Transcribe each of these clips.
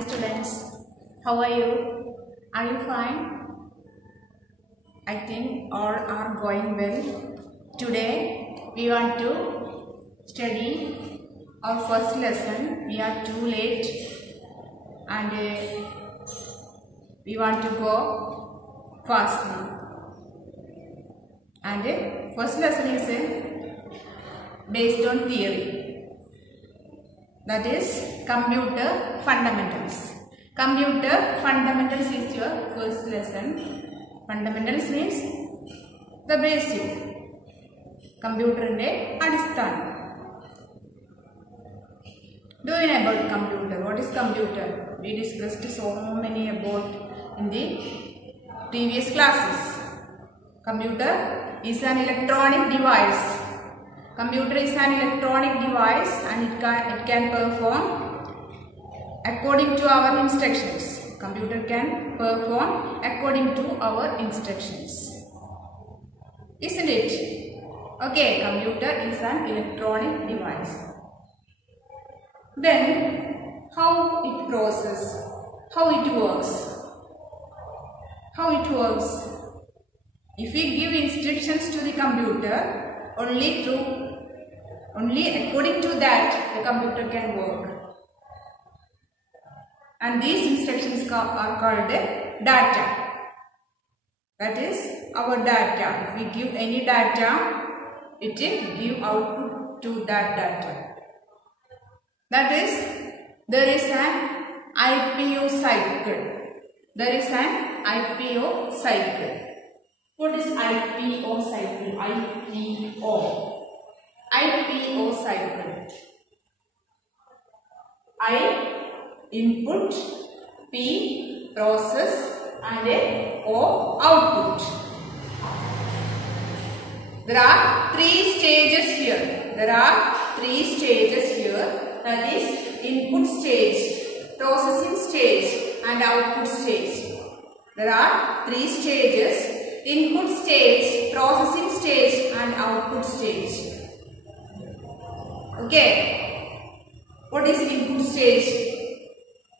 students, how are you? Are you fine? I think all are going well. Today we want to study our first lesson. We are too late and we want to go fastly. And first lesson is based on theory. That is computer fundamentals. Computer fundamentals is your first lesson. Fundamentals means the basic. Computer inde adisthanam. Do you know about computer? What is computer? We discussed so many about in the previous classes. Computer is an electronic device. Computer is an electronic device and it can perform according to our instructions. Computer can perform according to our instructions. Isn't it? Okay, computer is an electronic device. Then, how it processes, how it works. How it works. If we give instructions to the computer, only according to that the computer can work. And these instructions are called data. That is our data. If we give any data, it will give output to that data. That is, there is an IPO cycle. There is an IPO cycle. What is IPO cycle? IPO cycle. I, input, P, process, and O, output. There are three stages here. That is input stage, processing stage, and output stage. There are three stages: input stage, processing stage, and output stage. Okay. What is input stage?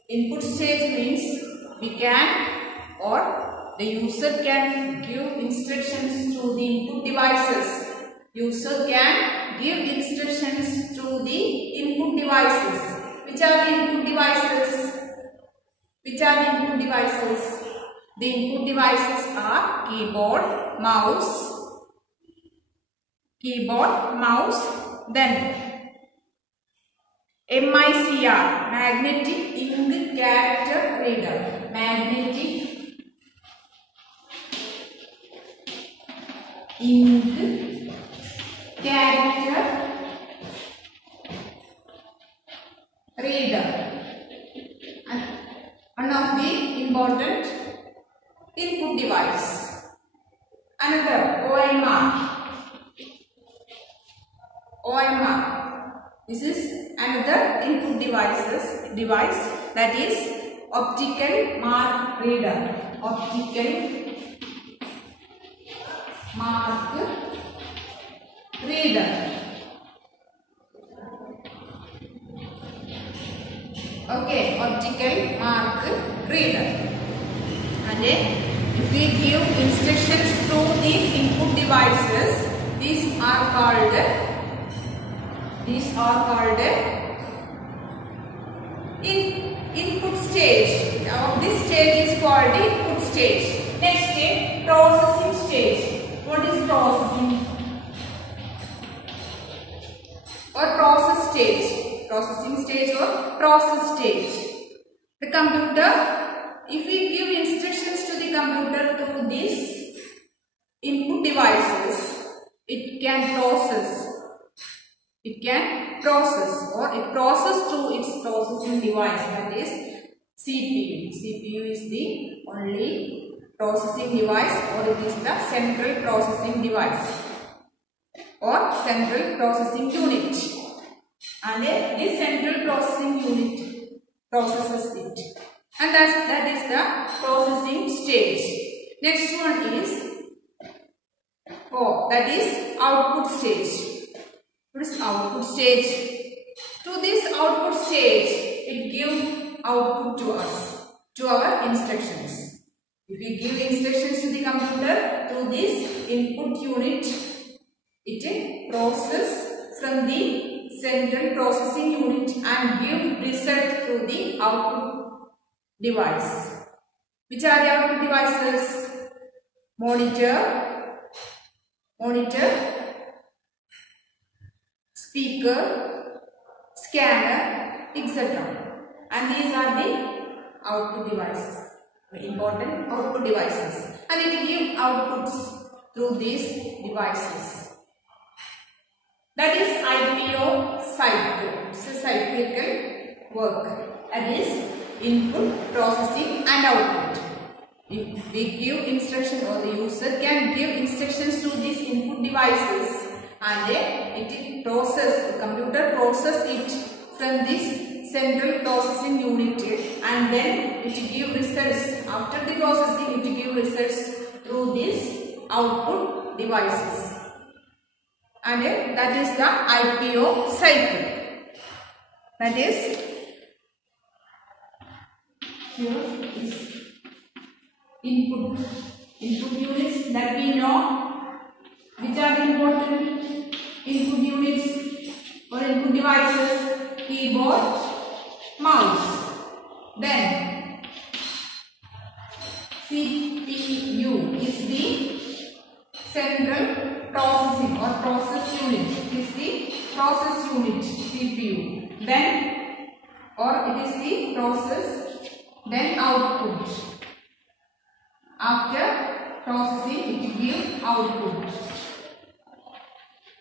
Input stage means we can or the user can give instructions to the input devices. User can give instructions to the input devices. Which are the input devices? The input devices are keyboard, mouse, then MICR, magnetic ink character reader. Magnetic ink character reader. And one of the important input device. Another OMR. This is another input device that is optical mark reader. Okay, optical mark reader. And if we give instructions to these input devices, these are called input stage. Now this stage is called input stage. Next stage, processing stage. What is processing? Or process stage. Processing stage or process stage. The computer, if we give instructions to the computer through these input devices, it can process or it processes through its processing device, that is CPU. CPU is the only processing device, or it is the central processing device or central processing unit. And this central processing unit processes it. And that is the processing stage. Next one is that is output stage. What is output stage? To this output stage, it gives output to us, to our instructions. If we give instructions to the computer through this input unit, it processes from the central processing unit and give result through the output device. Which are the output devices? Monitor, speaker, scanner, etc. And these are the output devices. Very important output devices. And it will give outputs through these devices. That is IPO cycle. It's a cyclical work. That is input, processing and output. If we give instruction, or the user can give instructions to these input devices, and it process, the computer process it from this central processing unit, and then it give results. After the processing, it give results through these output devices. And that is the IPO cycle. That is, here is input units that we know. Which are the important input units or input devices? Keyboard, mouse. Then CPU is the central processing or process unit. It is the process unit, CPU. Then, or it is the process, then output. After processing, it gives output.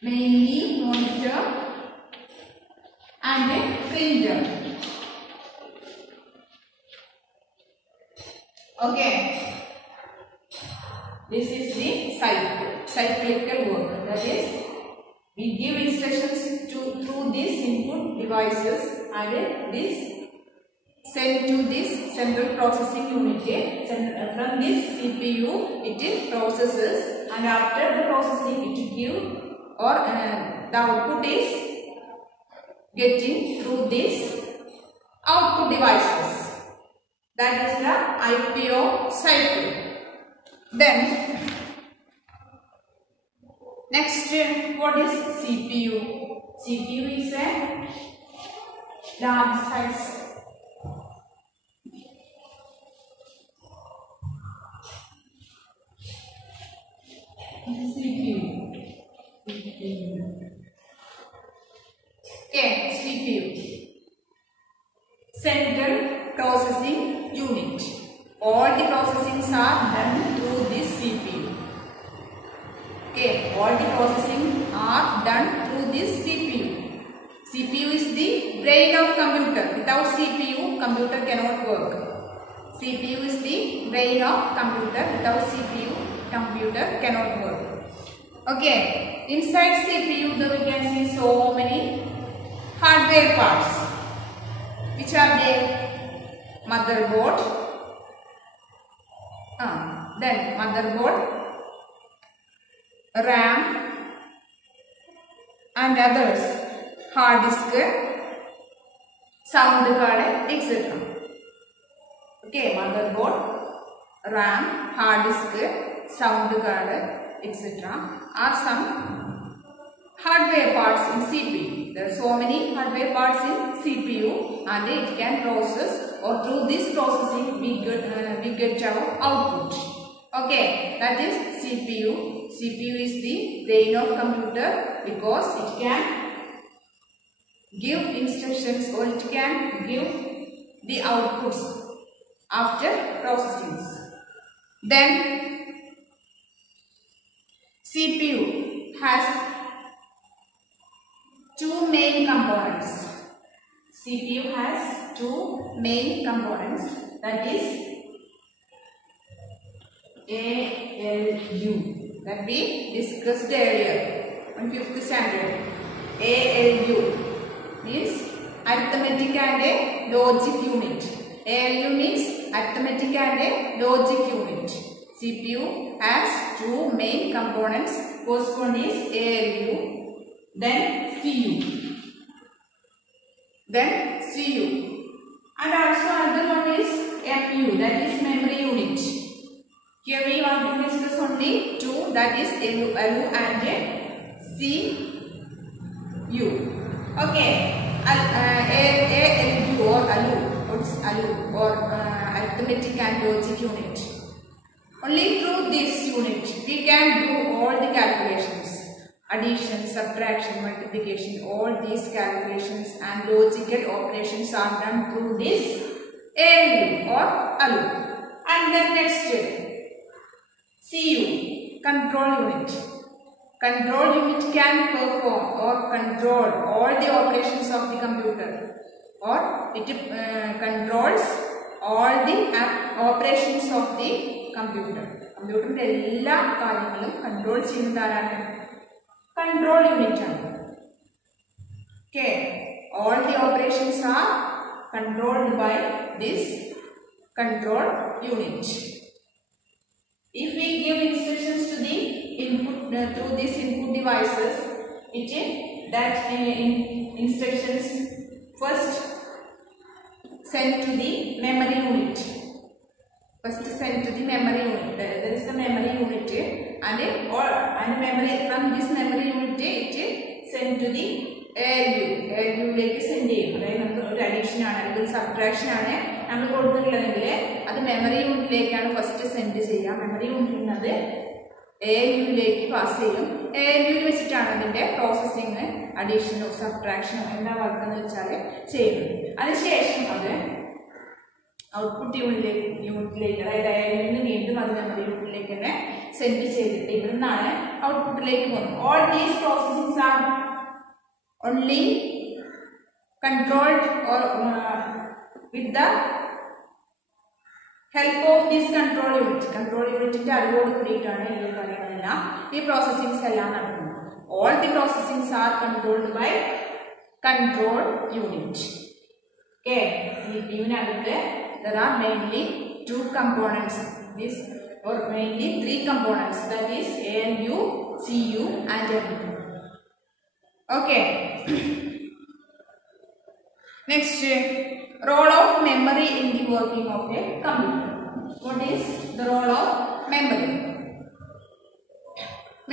Mainly monitor and a printer. Okay. This is the cyclical work. That is, we give instructions through these input devices, and this sent to this central processing unit. From this CPU, it processes, and after the processing, it gives, or the output is getting through these output devices. That is the IPO cycle. Then, next, what is CPU? CPU is a large size. Okay, CPU. Central Processing Unit. All the processings are done through this CPU. Okay, all the processing are done through this CPU. CPU is the brain of computer. Without CPU, computer cannot work. CPU is the brain of computer. Without CPU, computer cannot work. Okay, inside CPU, we can see so many hardware parts. Which are they? Motherboard. Then motherboard, RAM and others. Hard disk, sound card, etc. Okay, motherboard, RAM, hard disk, sound card, etc. are some hardware parts in CPU. There are so many hardware parts in CPU, and it can process, or through this processing we get our output. Okay, that is CPU. CPU is the brain of computer because it can give instructions, or it can give the outputs after processing. Then CPU has two main components. CPU has two main components, that is ALU, that we discussed earlier on 5th standard. ALU means arithmetic and a logic unit. ALU means arithmetic and a logic unit. CPU has two main components. First one is ALU, then CU. Then CU. And also another one is MU, that is memory unit. Here we want to discuss only two, that is LU and CU. Okay, ALU or ALU. What's ALU? Or arithmetic and logic unit. Only through this unit we can do all the calculations. Addition, subtraction, multiplication, all these calculations and logical operations are done through this ALU or ALU. And then next, CU, control unit. Control unit can perform or control all the operations of the computer, or it controls all the operations of the computer. Computer എല്ലാ കാര്യങ്ങളും control ചെയ്യുന്നത് ആരാണ്? Control unit. Okay, all the operations are controlled by this control unit. If we give instructions to the input through these input devices, instructions first sent to the memory unit. First sent to the memory unit. There is the memory unit, and memory from this memory unit it sent to the ALU. ALU like send ചെയ്യും. അതായത് നമുക്ക് ഒരു addition ആണ് അല്ലെങ്കിൽ subtraction ആണ് നമ്മൾ കൊടുത്തിട്ടുള്ളതെങ്കിൽ അത് memory യൂണിറ്റിലേക്കാണ് first send ചെയ്യുക. മെമ്മറി യൂണിറ്റിൽ നിന്ന് അത് ALUയിലേക്ക് പാസ് ചെയ്യും. ALUയിൽ വെച്ചിട്ടാണ് അതിന്റെ പ്രോസസ്സിങ്, അഡീഷനോ സബ്ട്രാക്ഷനോ എന്താ വർക്ക് എന്ന് വെച്ചാൽ ചെയ്യുന്നത്. അതിനുശേഷം അത് ഔട്ട്പുട്ട് യൂണിറ്റിലേക്ക്, അതായത് ALUവിൽ വീണ്ടും അത് മെമ്മറി യൂണിറ്റിലേക്ക് തന്നെ സെൻഡ് ചെയ്തിട്ട് ഇവിടെ നിന്നാണ് ഔട്ട്പുട്ടിലേക്ക് പോകുന്നത്. All these processings are only controlled or with the help of this control unit. Control unit ന്റെ അറിവോട് കൂടിയിട്ടാണ് ഈ കാര്യങ്ങളെല്ലാം, ഈ പ്രോസസ്സിംഗ്സ് എല്ലാം നടക്കുന്നത്. All the processings are controlled by control unit. Okay, CPU-നകത്ത് there are mainly two components. This or mainly three components, that is ALU, CU and MU. Okay. Next, role of memory in the working of a computer. What is the role of memory?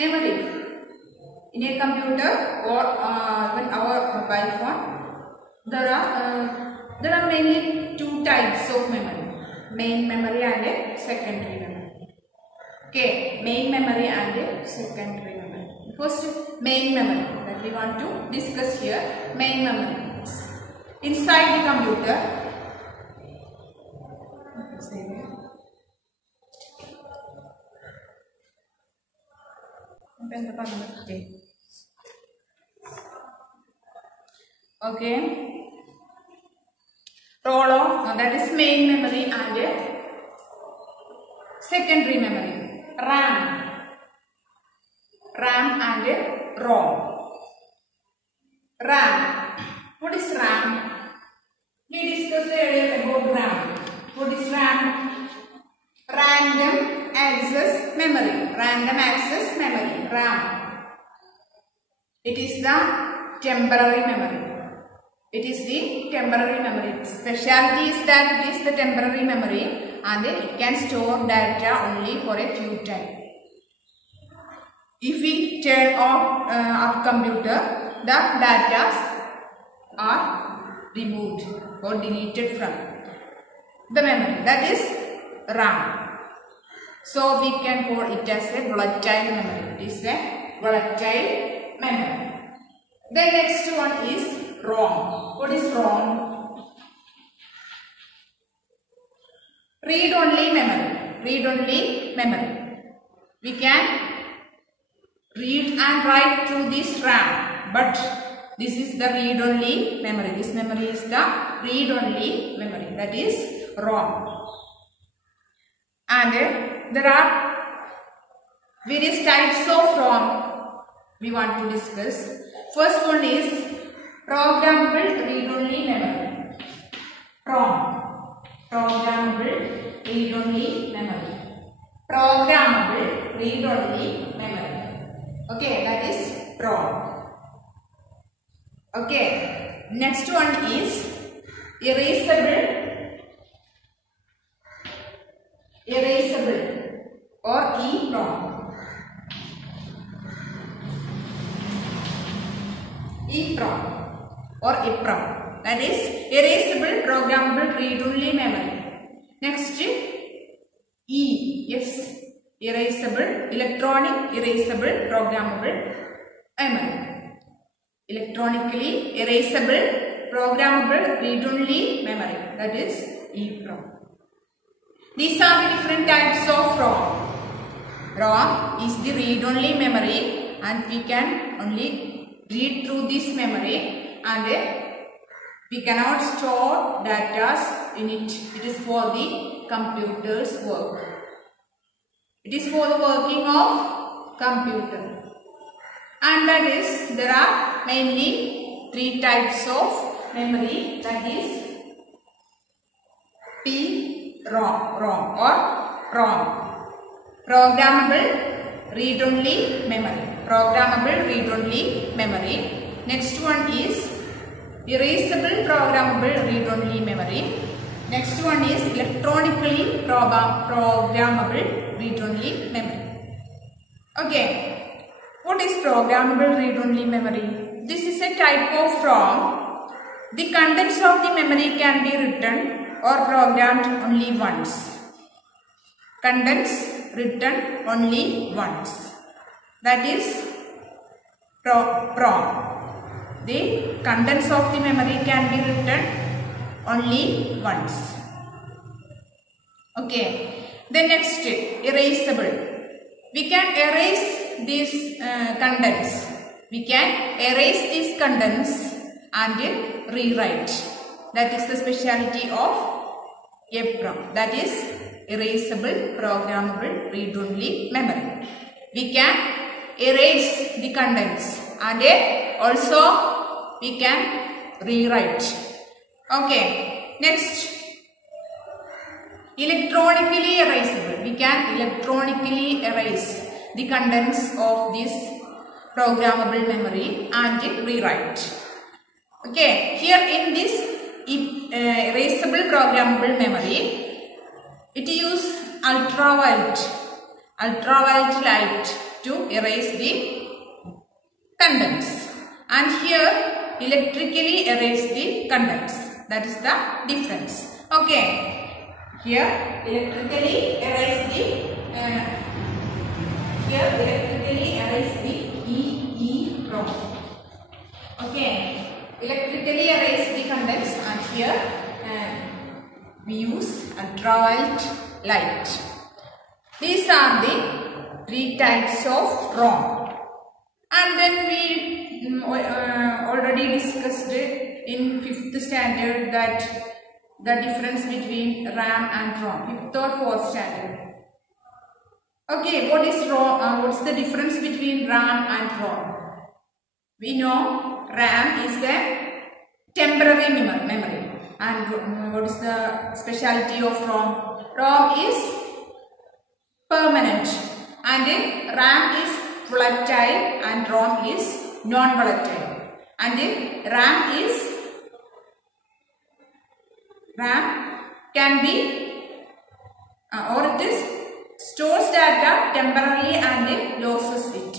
Memory in a computer or even our mobile phone, there are mainly two types of memory: main memory and secondary memory. Okay, main memory and secondary memory. First, main memory that we want to discuss here. Main memory. Inside the computer, okay, role of that is main memory and secondary memory. RAM and ROM. RAM. What is RAM? We discussed earlier about RAM. What is RAM? Random access memory. Random access memory. RAM. It is the temporary memory. It is the temporary memory. Specialty is that it is the temporary memory and it can store data only for a few times. If we turn off our computer, the data are removed or deleted from the memory. That is RAM. So we can call it as a volatile memory. It is a volatile memory. The next one is ROM. What is ROM? Read-only memory. Read-only memory. We can read and write through this RAM, but this is the read-only memory. This memory is the read-only memory. That is ROM. And there are various types of ROM we want to discuss. First one is programmable read-only memory. PROM. Programmable read-only memory. Programmable read-only memory. Okay, that is PROM. Okay, next one is erasable or EEPROM. EEPROM or EEPROM, that is erasable programmable read-only memory. Next, erasable electronic erasable programmable memory. Electronically erasable programmable read-only memory, that is EEPROM. These are the different types of ROM. ROM is the read-only memory and we can only read through this memory and we cannot store data in it. It is for the computer's work. It is for the working of computer. And that is, there are mainly 3 types of memory, that is PROM or ROM, programmable read-only memory. Programmable read-only memory. Next one is erasable programmable read-only memory. Next one is electronically programmable read-only memory. Okay, what is programmable read-only memory? This is a type of ROM. The contents of the memory can be written or programmed only once. Contents written only once. That is PROM. The contents of the memory can be written only once. Okay. Then next, erasable. We can erase these contents. We can erase these contents and rewrite. That is the speciality of EEPROM. That is erasable programmable read-only memory. We can erase the contents and also we can rewrite. Okay. Next, electronically erasable. We can electronically erase the contents of this programmable memory and rewrite. Okay. Here in this erasable programmable memory, it uses ultraviolet light to erase the contents, and here electrically erase the contents. That is the difference. Okay, here electrically erase the EEPROM. Okay, electrically erase the contents, and here we use ultraviolet light. These are the 3 types of ROM. And then we already discussed in 5th standard that the difference between RAM and ROM, 5th or 4th standard. Okay, what is ROM? What's the difference between RAM and ROM? We know RAM is a temporary memory. And what is the speciality of ROM? ROM is permanent, and RAM is volatile and ROM is non-volatile. And RAM can be or it is stores data temporarily and loses it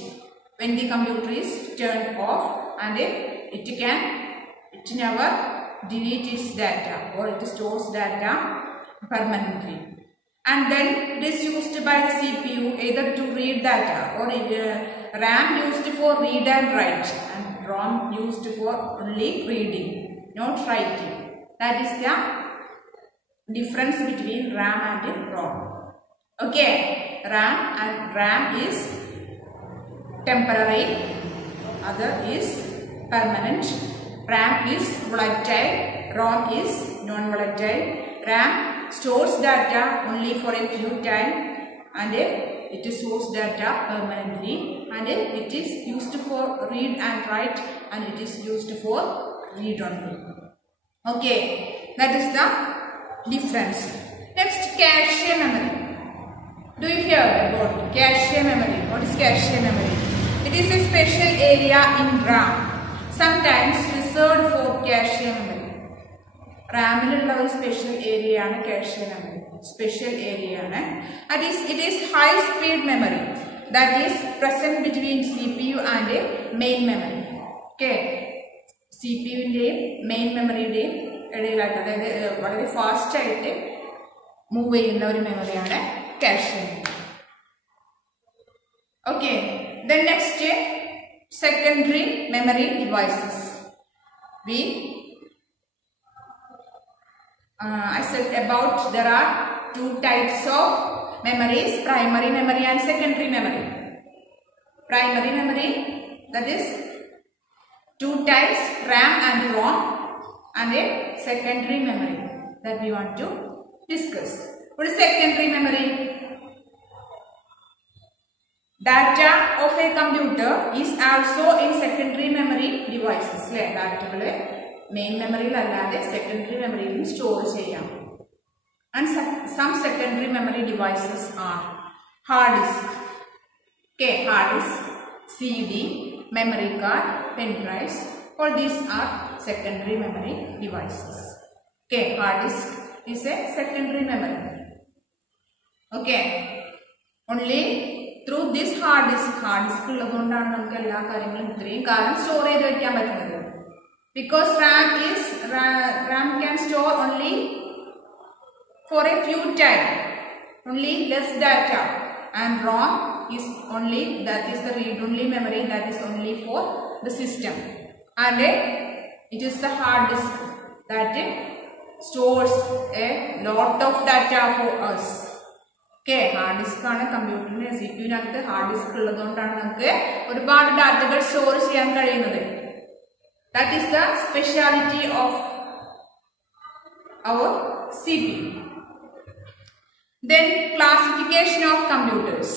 when the computer is turned off, and it never delete its data, or it stores data permanently. And then it is used by the CPU either to read data, or RAM used for read and write, and ROM used for only reading, not writing. That is the difference between RAM and ROM. Okay, RAM is temporary, other is permanent. RAM is volatile, ROM is non-volatile. RAM stores data only for a few time, and it stores data permanently, and it is used for read and write, and it is used for read only. Okay, that is the difference. Next, cache memory. Do you hear about cache memory? What is cache memory? It is a special area in RAM, sometimes reserved for cache memory. റാമിലുള്ള ഒരു special area ആണ് cache memory. Special area ആണ്. It is high speed memory that is present between CPU and main memory. Okay, CPUവിന്റെയും main മെമ്മറിയുടെയും ഇടയിലായിട്ട്, അതായത് വളരെ fast ആയിട്ട് move ചെയ്യുന്ന ഒരു മെമ്മറിയാണ് cache. Okay, then next secondary memory devices. I said about there are two types of memories, primary memory and secondary memory. Primary memory, that is two types, RAM and ROM, and a secondary memory that we want to discuss. What is secondary memory? Data of a computer is also in secondary memory devices. Data main memory allade secondary memory store cheyam. And some secondary memory devices are hard disk. Okay, hard disk, CD, memory card, pen drives. All these are secondary memory devices. Okay, hard disk is a secondary memory. Okay, only through this hard disk ഉള്ളതുകൊണ്ടാണ് നമുക്ക് എല്ലാ കാര്യങ്ങളും ഇത്രയും കാലം store ചെയ്ത് വെക്കാൻ പറ്റുന്നത്. Because RAM can store only for a few time, only less data, and ROM is only, that is the read-only memory, that is only for the system, and it is the hard disk that stores a lot of data for us. Okay, hard disk ആണ് കമ്പ്യൂട്ടറിന് സിപിയുവിനകത്ത് hard disk ഉള്ളതുകൊണ്ടാണ് നമുക്ക് ഒരുപാട് ഡാറ്റകൾ store ചെയ്യാൻ കഴിയുന്നത്. That is the speciality of our CPU. Then classification of computers.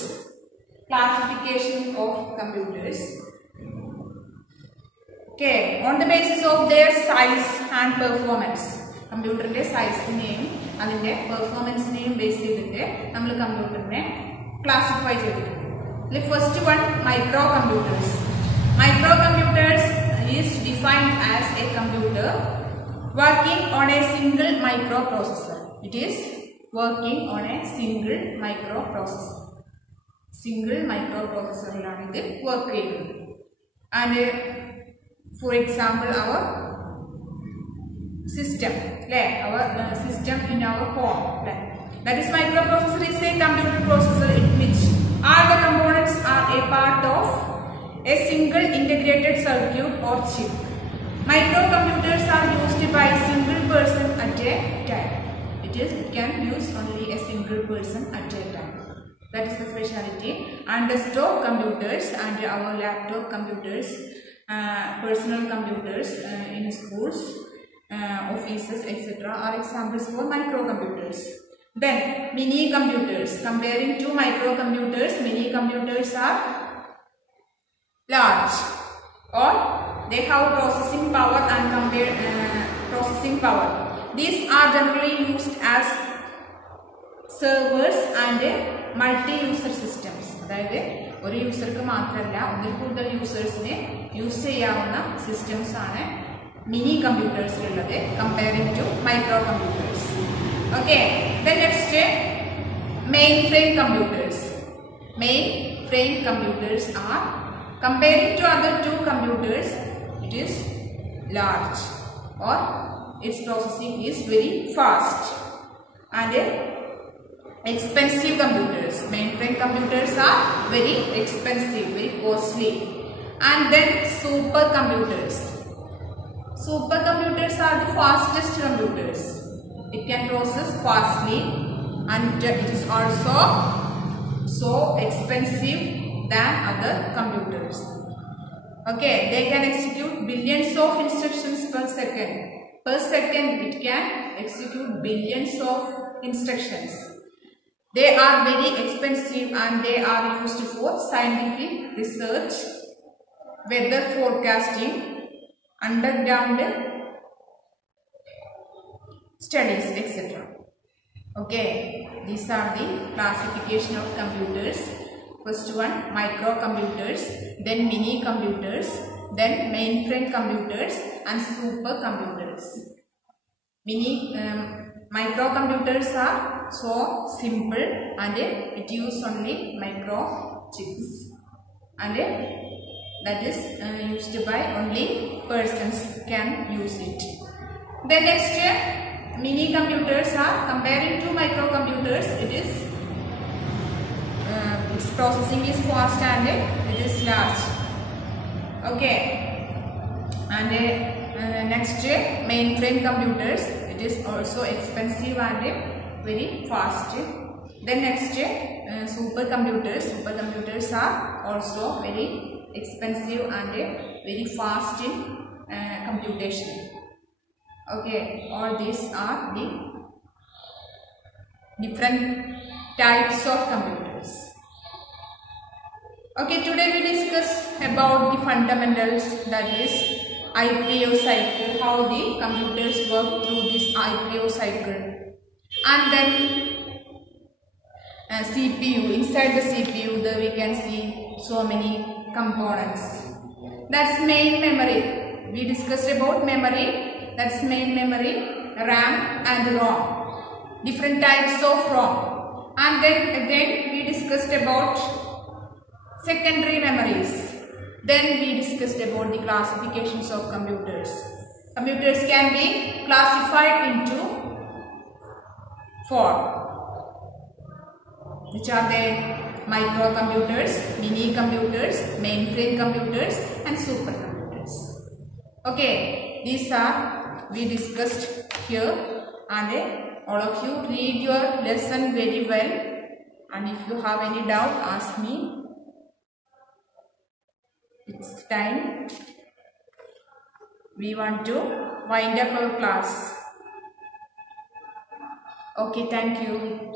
Classification of computers. Okay, on the basis of their size and performance. കമ്പ്യൂട്ടറിന്റെ സൈസിനെയും അതിന്റെ പെർഫോമൻസിനെയും base ചെയ്തിട്ട് നമ്മൾ കമ്പ്യൂട്ടറിനെ ക്ലാസിഫൈ ചെയ്തിട്ടുണ്ട്. The first one, microcomputers. Microcomputers is defined as a computer working on a single microprocessor. It is working on a single microprocessor. Single microprocessor ilana idu work cheyunnu. And for example, our system, our system in our home, that is microprocessor is a computer processor in which all the components are a part of a single integrated circuit or chip. Microcomputers are used by a single person at a time. It can use only a single person at a time. That is the speciality. And desktop computers and our laptop computers, personal computers in schools, offices, etc. are examples for microcomputers. Then mini computers. Comparing to microcomputers, mini computers are large, or they have processing power and processing power. These are generally used as servers and multi-user systems. അതായത് ഒരു യൂസർക്ക് മാത്രമല്ല ഒന്നിൽ കൂടുതൽ യൂസേഴ്സിനെ use ചെയ്യാവുന്ന systems ആണ് mini കമ്പ്യൂട്ടേഴ്സിലുള്ളത് comparing to micro computers. Okay, then next mainframe computers. Mainframe computers are, comparing to other two computers, it is large or its processing is very fast. And expensive computers. Mainframe computers are very expensive, very costly. And then supercomputers. Supercomputers are the fastest computers. It can process fastly and it is also so expensive than other computers. Okay, they can execute billions of instructions per second. Per second it can execute billions of instructions. They are very expensive and they are used for scientific research, weather forecasting, underground studies, etc. Okay, these are the classification of computers. First one, microcomputers, then mini computers, then mainframe computers and supercomputers. microcomputers are so simple and it use only microchips, and that is used by only persons can use it. Then next, mini computers are comparing to microcomputers. Its processing is fast and it is large. Okay, and next, mainframe computers. It is also expensive and very fast. Then next, supercomputers. Supercomputers are also very expensive and very fast in computation. Okay, all these are the different types of computers. Okay, today we discuss about the fundamentals, that is IPO cycle, how the computers work through this IPO cycle, and then CPU. Inside the CPU, there we can see so many components. That's main memory. We discussed about memory. That's main memory, RAM and ROM. Different types of ROM. And then again we discussed about secondary memories. Then we discussed about the classifications of computers. Computers can be classified into 4. Which are the microcomputers, mini computers, mainframe computers and supercomputers. Okay, these are we discussed here, and all of you read your lesson very well, and if you have any doubt, ask me. It's time. We want to wind up our class. Okay, thank you.